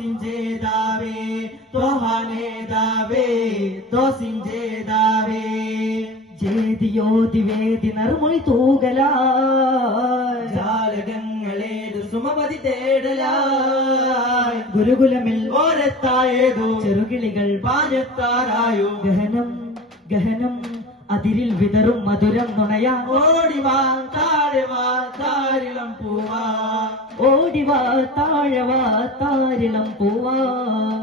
ദോസിഞ്ചേതാവേ തോഹാനേതാവേ ദോസിഞ്ചേതാവേ ജേതിയോതി വേദി നറുമൊഴി തൂകലാ. ജാലകങ്ങളേതു സുമപതി തേടലായി ഗുരുകുലമിൽ ഓരത്തായേതു. ചെറുകിളികൾ പാഞ്ഞത്താറായോ. ഗഹനം ഗഹനം അതിരിൽ വിതറും മധുരം നുണയാ. ഓടിവാ താഴെവാ താരിളം പൂവാ. ഓടിവാ താഴവാ താരിളം പൂവാ.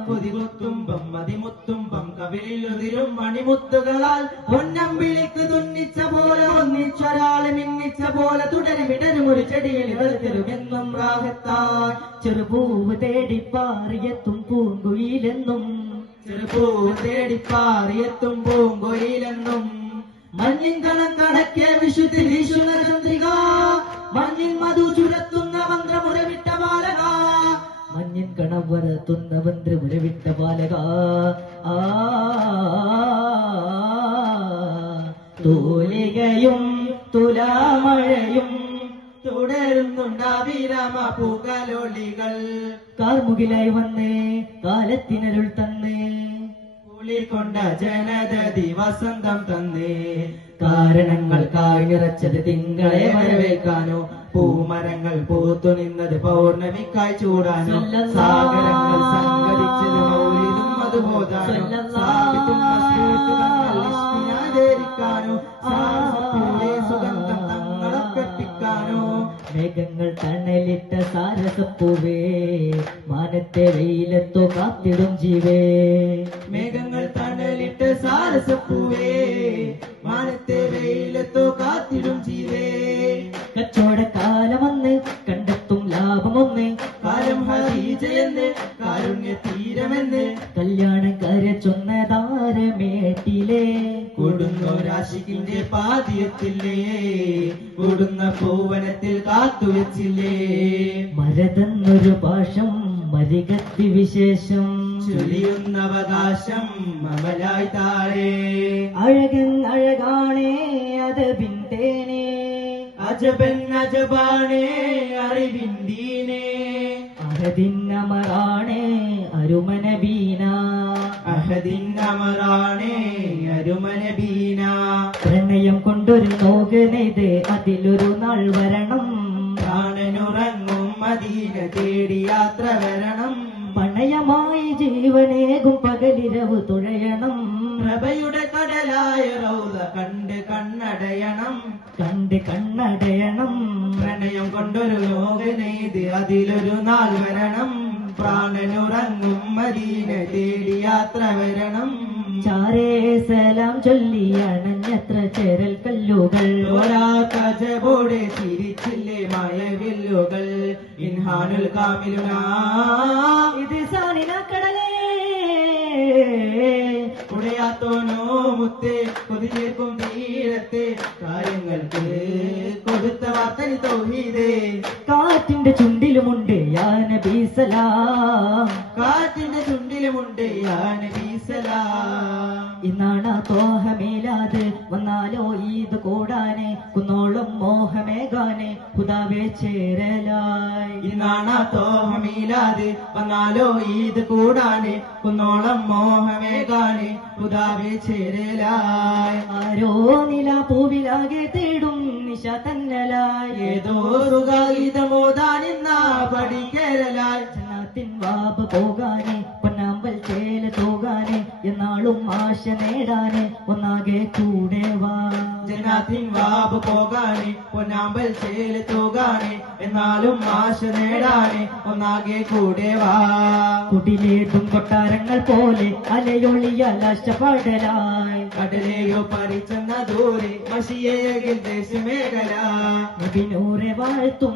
കൊതികൊത്തുമ്പം മതിമുത്തുമ്പം കവിളിലുതിരും മണിമുത്തുകളാൽ പൊന്നമ്പിളിക്ക് തുന്നിച്ച പോലെ ഒന്നിച്ചൊരാളെ മിന്നിച്ച പോലെ തുടരി വിടരും ഒരു ചെടിയിൽ വെളുത്തിരുമെന്നും റാഹത്താൻ ചെറുപൂവ് തേടിപ്പാറിയെത്തും പൂങ്കുയിലെന്നും. ചെറുപൂവ് തേടിപ്പാറിയെത്തും പൂങ്കൊയിലെന്നും. മഞ്ഞൻ വിടവിട്ട ബാലക. ആ തൂലികയും തുലാമഴയും തുടരുന്നുണ്ടാവിരമ പൂകലോളികൾ കാർമുകിലായി വന്നേ കാലത്തിനരുൾ തന്നേ. കുളിർക്കൊണ്ട ജനതതി വസന്തം തന്നേ. കാരണങ്ങൾ കായിറച്ചത് തിങ്കളെ വരവേൽക്കാനോ പൂമരങ്ങൾ പൂത്തു നിന്നത് പൗർണമിക്കായി ചൂടാനോ സാഗരങ്ങൾ സംഘടിച്ചത് മൗലിതും അതുബോധാനോ സുഗന്ധം സുഗന്ധം തങ്ങളൊക്കെപ്പിക്കാനോ മേഘങ്ങൾ തണലിട്ട സാരസപ്പൂവേ മാനത്തെ വെയിലത്തോ കാത്തിടും ജീവേ. മേഘങ്ങൾ താരമേട്ടിലേ കൊടുന്നൊരാശിക്കിന്റെ പാതിയത്തില്ലേ കൊടുന്ന പൂവനത്തിൽ കാത്തുവച്ചില്ലേ. മരതന്നൊരു പാശം മരികത്തി വിശേഷം. ചൊലിയുന്ന അവകാശം അമലായി താഴെ. അഴകൻ അഴകാണേ അത് പിന്തേനെ അജബൻ അജബാണേ അറിവിന്തീനെ അരുമന വീണ പ്രണയം കൊണ്ടൊരു നോകനെയ്ത് അതിലൊരു നാൾ വരണം. പ്രാണനുറങ്ങും മദീന തേടി യാത്ര വരണം. പണയമായി ജീവനേകും പകലിരവ് തുഴയണം. പ്രഭയുടെ കടലായ റൗദ കണ്ട് കണ്ണടയണം. കണ്ട് കണ്ണടയണം. പ്രണയം കൊണ്ടൊരു ലോകനെയ്ത് അതിലൊരു നാൾ വരണം. പ്രാണനുറങ്ങും മദീന തേടി യാത്ര വരണം. ചാരേ സലാം ചൊല്ലി അണഞ്ഞത്ര ചേരൽ കല്ലുകൾ. കജബോടെ തിരിച്ചില്ലേ മയവില്ലുകൾ ഇൻഹാനുൽ കാമിലുനാ. ഇത് സാനിന കടലേ. ഉടയാത്തോനോ മുത്തേ കൊതിയേക്കും തീരത്തെ കാര്യങ്ങൾക്ക് കൊടുത്ത വാർത്തനി തോഹീതേ കാറ്റിന്റെ ചുണ്ടിലുമുണ്ട് യാ നബി കാറ്റിന്റെ ചുണ്ടിലുമുണ്ട് യാന ഇന്നാണ് തോഹമേലാത് വന്നാലോ ഈദ് കൂടാനെ കുന്നോളം മോഹമേകാനെ ഹുദാവേ ചേരലായി. ഇന്നാണ് തോഹമേലാത് വന്നാലോ ഈദ് കൂടാനെ കുന്നോളം മോഹമേകാന് ഹുദാവേ ചേരലായി. ആരോ നില പൂവിലാകെ തേടും നിശ തന്നലായി. ഏതോ സുഖായുധമോദാനിന്നാ പഠിക്കലായി ജനത്തിൻ വാബ് പോകാനെ എന്നാളും ആശ നേടാന് ഒന്നാകെ കൂടെ വാ. ജനാത്തിൻ വാബ് പോകാന് പൊന്നാമ്പൽ ചേൽ തൂകാന് എന്നാലും ആശ നേടാന് ഒന്നാകെ കൂടെ വാ. കുടിലേട്ടും കൊട്ടാരങ്ങൾ പോലെ അലയൊളിയ ലശപടലായി കടലെയോ പറിച്ചെന്ന ദൂരെ മഷിയേകിൽ ദേശമേഖല. നബിനൂറെ വാഴ്ത്തും